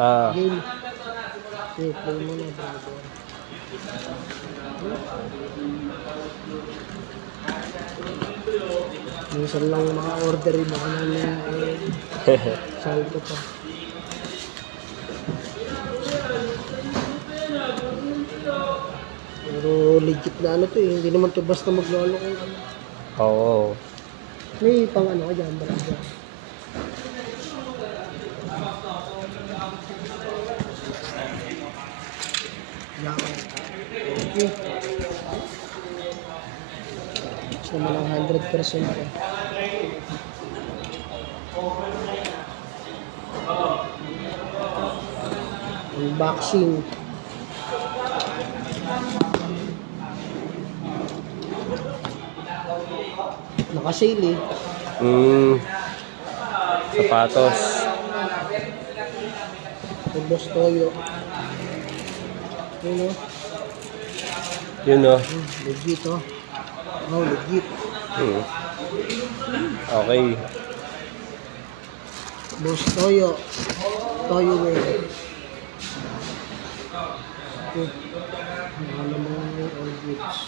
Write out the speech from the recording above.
Ah. Game. Okay, play mo na, brother. Minsan lang maka-order yung baka namin saldo pa. Pero legit na ano to eh, hindi naman to basta maglolo kung ano. Oo. May pang ano ka dyan, brother. Yan. Okay. Gusto mo ng 100% eh. Unboxing. Nakasale eh. Sapatos. Ubos toyo. Yun o. Yun o. Legit o. Oh, legit. Okay. Boss toyo. Toyo wear. Okay. Mga naman yung all goods.